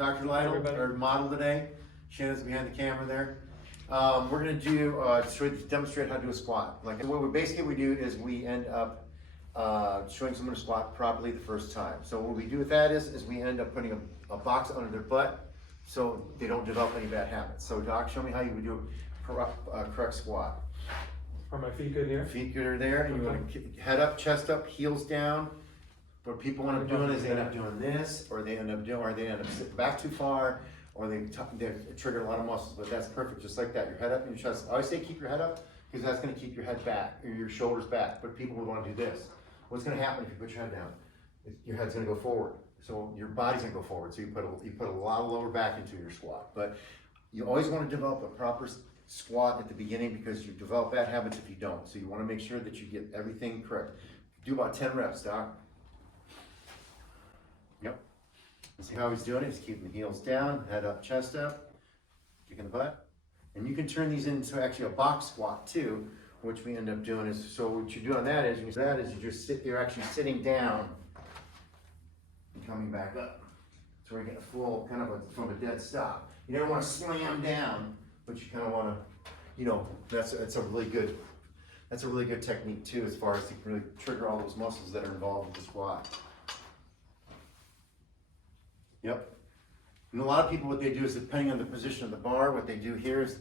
Dr. Lytle, our model today. Shannon's behind the camera there. We're going to do demonstrate how to do a squat. Like what we do is we end up showing someone to squat properly the first time. So what we do with that is we end up putting a box under their butt so they don't develop any bad habits. So Doc, show me how you would do a correct squat. Are my feet good here? Feet good are there, and you want to head up, chest up, heels down. What people end up doing is they end up doing this, or they end up sitting back too far, or they trigger a lot of muscles. But that's perfect, just like that. Your head up and your chest. I always say keep your head up because that's going to keep your head back or your shoulders back. But people would want to do this. What's going to happen if you put your head down? Your head's going to go forward, so your body's going to go forward. So you put a lot of lower back into your squat. But you always want to develop a proper squat at the beginning because you develop bad habits if you don't. So you want to make sure that you get everything correct. Do about 10 reps, Doc. Yep. See how he's doing it? He's keeping the heels down, head up, chest up, kicking the butt. And you can turn these into actually a box squat too, which we end up doing is, so what you do on that is, you're actually sitting down and coming back up. So we're getting a full, kind of from a dead stop. You never want to slam down, but you kind of want to, that's a really good technique too, as far as to really trigger all those muscles that are involved with the squat. Yep. And a lot of people, what they do is, depending on the position of the bar, what they do here is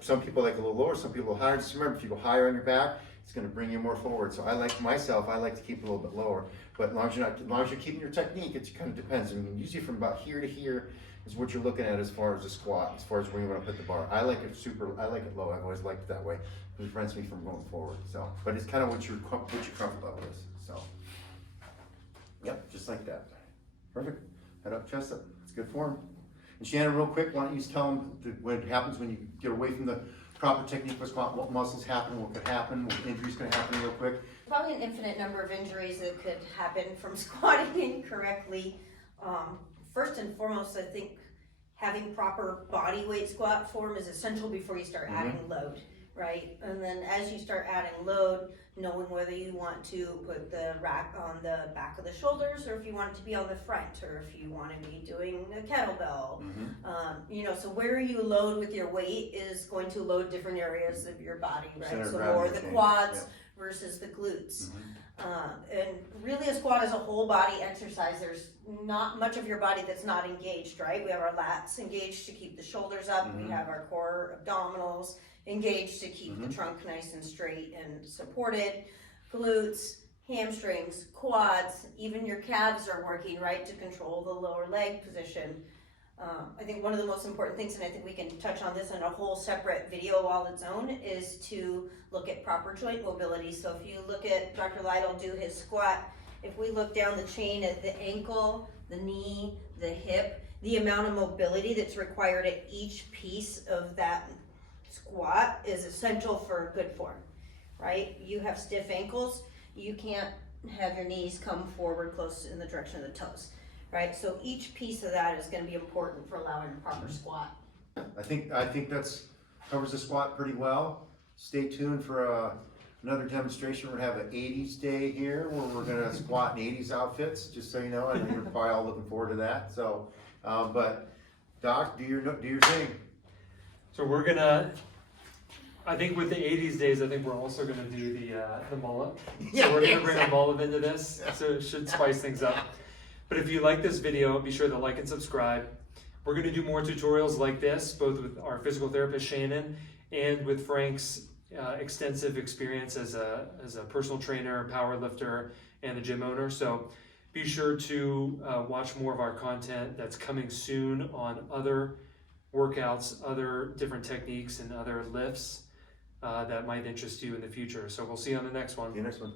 some people like a little lower, some people higher. Just remember, if you go higher on your back, it's going to bring you more forward. So I like to keep it a little bit lower. But as long as you're keeping your technique, it kind of depends. I mean, usually from about here to here is what you're looking at as far as the squat, as far as where you want to put the bar. I like it low. I've always liked it that way. It prevents me from going forward. So, but it's kind of what your comfort level is. So, yep, just like that. Perfect. Head up, chest up. It's good form. And Shannon, real quick, why don't you just tell them what happens when you get away from the proper technique for squat, what muscles happen, what could happen, what injuries can happen real quick. Probably an infinite number of injuries that could happen from squatting incorrectly. First and foremost, I think having proper body weight squat form is essential before you start adding load, right? And then as you start adding load, knowing whether you want to put the rack on the back of the shoulders, or if you want it to be on the front, or if you want to be doing a kettlebell. So where you load with your weight is going to load different areas of your body, right? So more the quads versus the glutes. And really a squat is a whole body exercise. There's not much of your body that's not engaged, right? We have our lats engaged to keep the shoulders up. We have our core abdominals engaged to keep the trunk nice and straight and supported. Glutes, hamstrings, quads, even your calves are working, right, to control the lower leg position. I think one of the most important things, and I think we can touch on this in a whole separate video all its own, is to look at proper joint mobility. So if you look at Dr. Lytle do his squat, if we look down the chain at the ankle, the knee, the hip, the amount of mobility that's required at each piece of that squat is essential for good form, right? You have stiff ankles, you can't have your knees come forward close in the direction of the toes. Right, so each piece of that is going to be important for allowing a proper squat. I think that's covers the squat pretty well. Stay tuned for another demonstration. We're gonna have an 80s day here where we're gonna squat in 80s outfits. Just so you know, I know you're probably all looking forward to that. So, but Doc, do your thing. So we're gonna. I think with the 80s days, I think we're also gonna do the mullet. So we're gonna bring a mullet into this, so it should spice things up. But if you like this video, be sure to like and subscribe. We're going to do more tutorials like this, both with our physical therapist, Shannon, and with Frank's extensive experience as a personal trainer, power lifter, and a gym owner. So be sure to watch more of our content that's coming soon on other workouts, other different techniques, and other lifts that might interest you in the future. So we'll see you on the next one. See you next one.